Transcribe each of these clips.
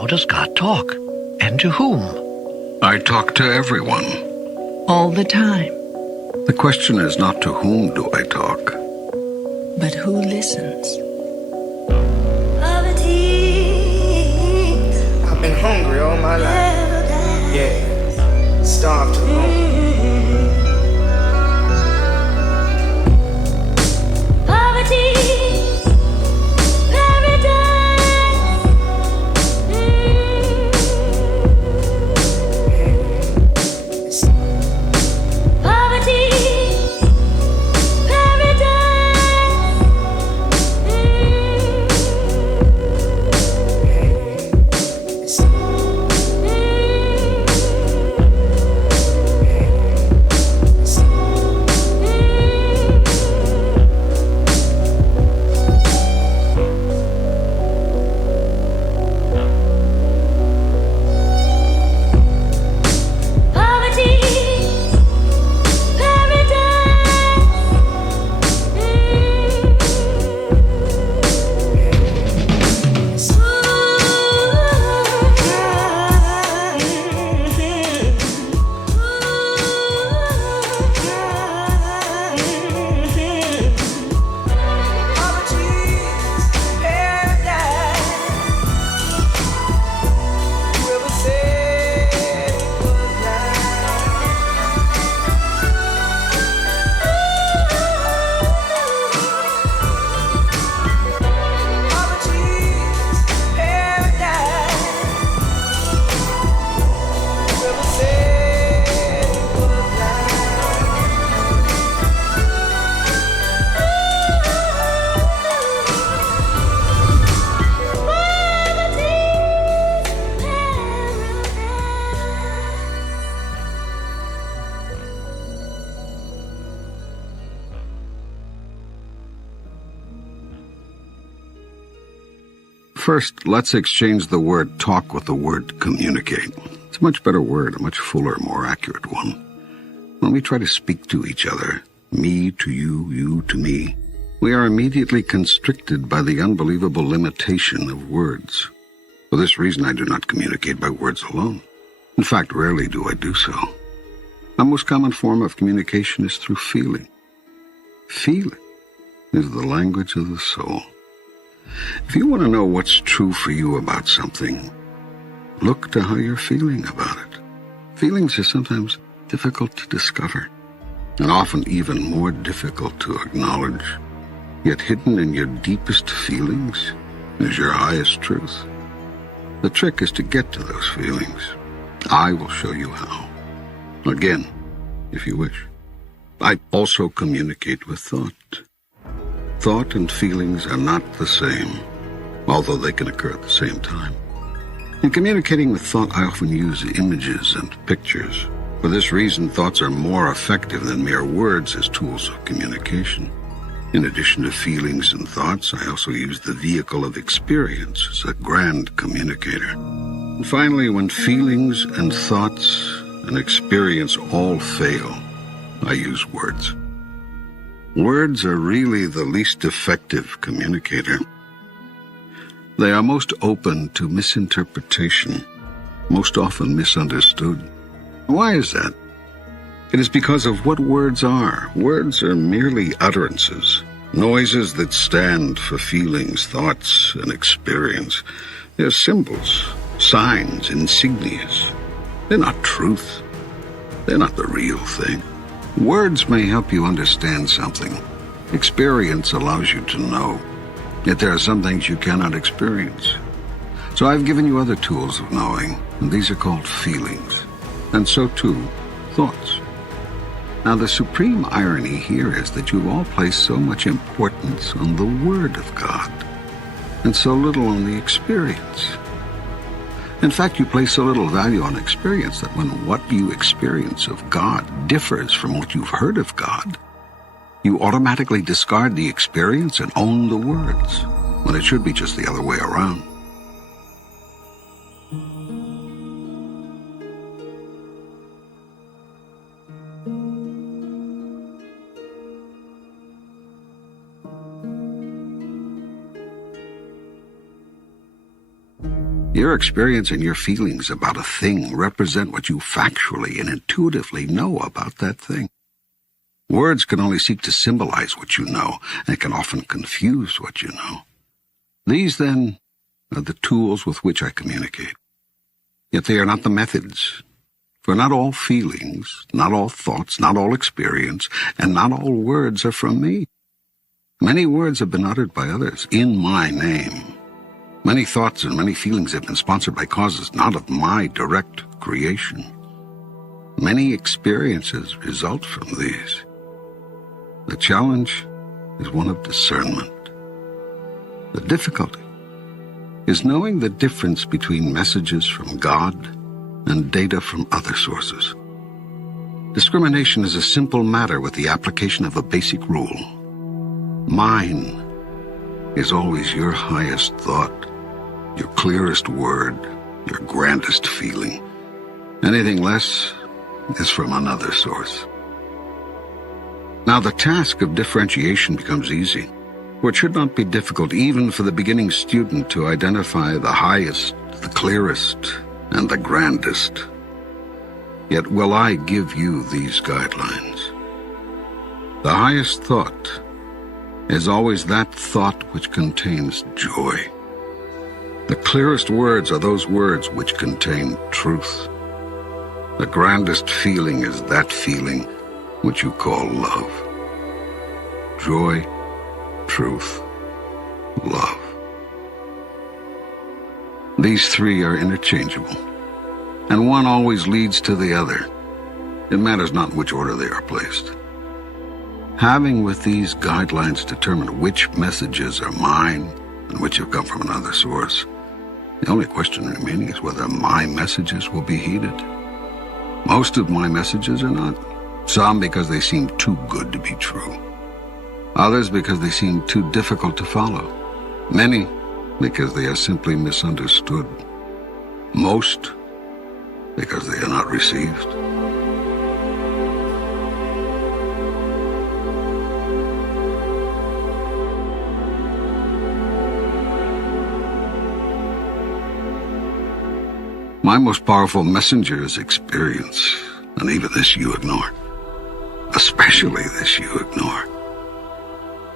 how does God talk? And to whom? I talk to everyone. All the time. The question is not to whom do I talk, but who listens? I've been hungry all my life. Yeah, starved to the bone. First, let's exchange the word talk with the word communicate. It's a much better word, a much fuller, more accurate one. When we try to speak to each other, me to you, you to me, we are immediately constricted by the unbelievable limitation of words. For this reason, I do not communicate by words alone. In fact, rarely do I do so. My most common form of communication is through feeling. Feeling is the language of the soul. If you want to know what's true for you about something, look to how you're feeling about it. Feelings are sometimes difficult to discover, and often even more difficult to acknowledge. Yet hidden in your deepest feelings is your highest truth. The trick is to get to those feelings. I will show you how. Again, if you wish. I also communicate with thought. Thought and feelings are not the same, although they can occur at the same time. In communicating with thought, I often use images and pictures. For this reason, thoughts are more effective than mere words as tools of communication. In addition to feelings and thoughts, I also use the vehicle of experience as a grand communicator. And finally, when feelings and thoughts and experience all fail, I use words. Words are really the least effective communicator. They are most open to misinterpretation, most often misunderstood. Why is that? It is because of what words are. Words are merely utterances, noises that stand for feelings, thoughts, and experience. They're symbols, signs, insignias. They're not truth. They're not the real thing. Words may help you understand something. Experience allows you to know. Yet there are some things you cannot experience. So I've given you other tools of knowing, and these are called feelings. And so too, thoughts. Now the supreme irony here is that you all place so much importance on the Word of God, and so little on the experience. In fact, you place so little value on experience that when what you experience of God differs from what you've heard of God, you automatically discard the experience and own the words, when it should be just the other way around. Your experience and your feelings about a thing represent what you factually and intuitively know about that thing. Words can only seek to symbolize what you know, and can often confuse what you know. These, then, are the tools with which I communicate. Yet they are not the methods. For not all feelings, not all thoughts, not all experience, and not all words are from me. Many words have been uttered by others in my name. Many thoughts and many feelings have been sponsored by causes not of my direct creation. Many experiences result from these. The challenge is one of discernment. The difficulty is knowing the difference between messages from God and data from other sources. Discrimination is a simple matter with the application of a basic rule. Mine is always your highest thought, your clearest word, your grandest feeling. Anything less is from another source. Now the task of differentiation becomes easy, for it should not be difficult even for the beginning student to identify the highest, the clearest, and the grandest. Yet will I give you these guidelines. The highest thought is always that thought which contains joy. The clearest words are those words which contain truth. The grandest feeling is that feeling which you call love. Joy, truth, love. These three are interchangeable, and one always leads to the other. It matters not in which order they are placed. Having with these guidelines determined which messages are mine and which have come from another source, the only question remaining is whether my messages will be heeded. Most of my messages are not. Some because they seem too good to be true. Others because they seem too difficult to follow. Many because they are simply misunderstood. Most because they are not received. My most powerful messenger is experience, and even this you ignore. Especially this you ignore.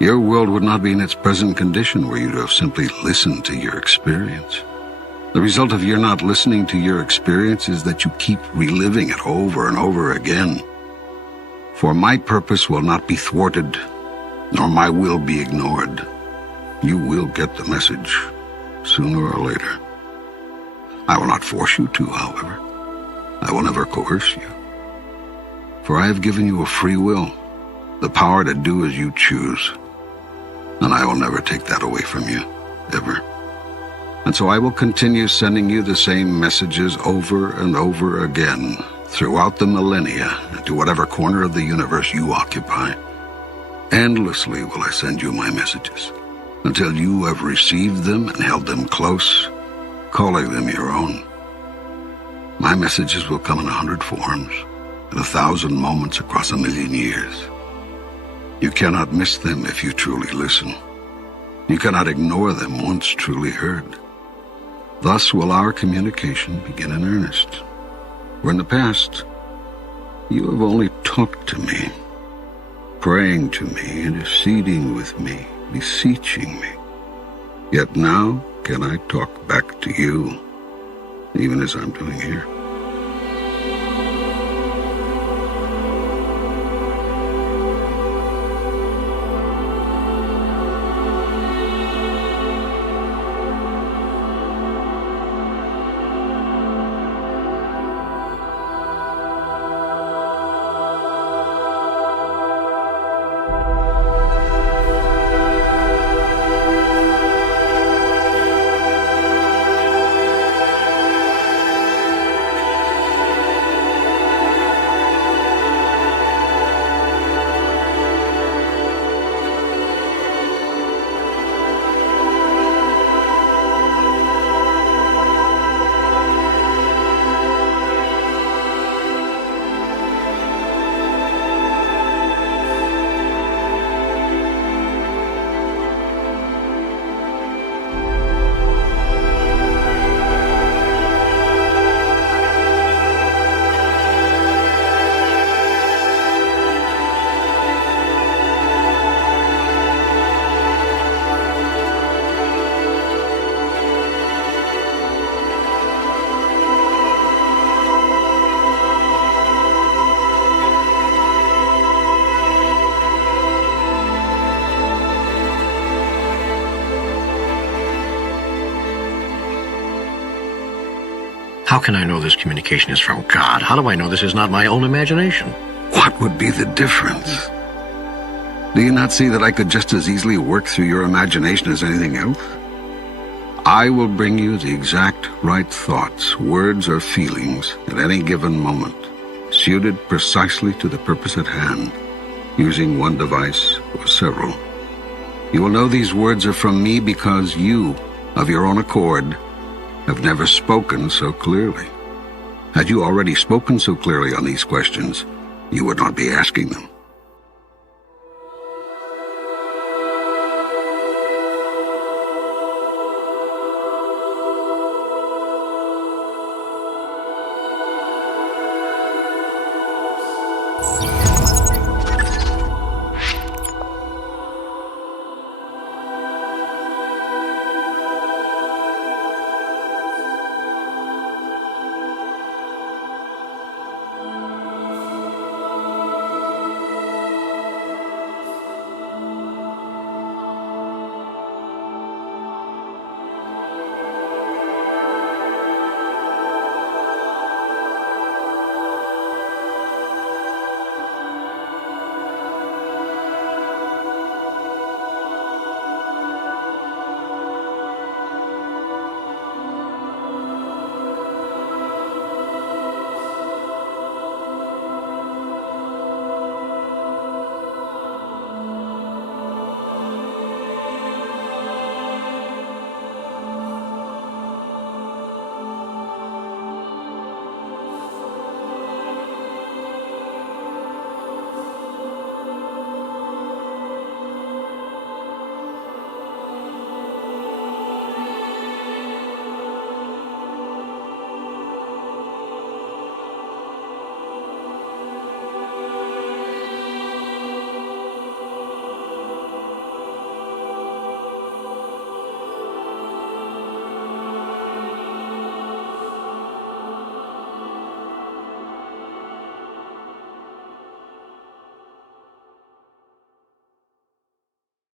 Your world would not be in its present condition were you to have simply listened to your experience. The result of your not listening to your experience is that you keep reliving it over and over again. For my purpose will not be thwarted, nor my will be ignored. You will get the message, sooner or later. I will not force you to, however. I will never coerce you. For I have given you a free will, the power to do as you choose. And I will never take that away from you, ever. And so I will continue sending you the same messages over and over again, throughout the millennia, and to whatever corner of the universe you occupy. Endlessly will I send you my messages, until you have received them and held them close, calling them your own. My messages will come in 100 forms, at 1,000 moments across 1,000,000 years. You cannot miss them if you truly listen. You cannot ignore them once truly heard. Thus will our communication begin in earnest. For in the past, you have only talked to me, praying to me, interceding with me, beseeching me. Yet now can I talk back to you, even as I'm doing here. How can I know this communication is from God? How do I know this is not my own imagination? What would be the difference? Do you not see that I could just as easily work through your imagination as anything else? I will bring you the exact right thoughts, words, or feelings at any given moment, suited precisely to the purpose at hand, using one device or several. You will know these words are from me because you, of your own accord, have never spoken so clearly. Had you already spoken so clearly on these questions, you would not be asking them.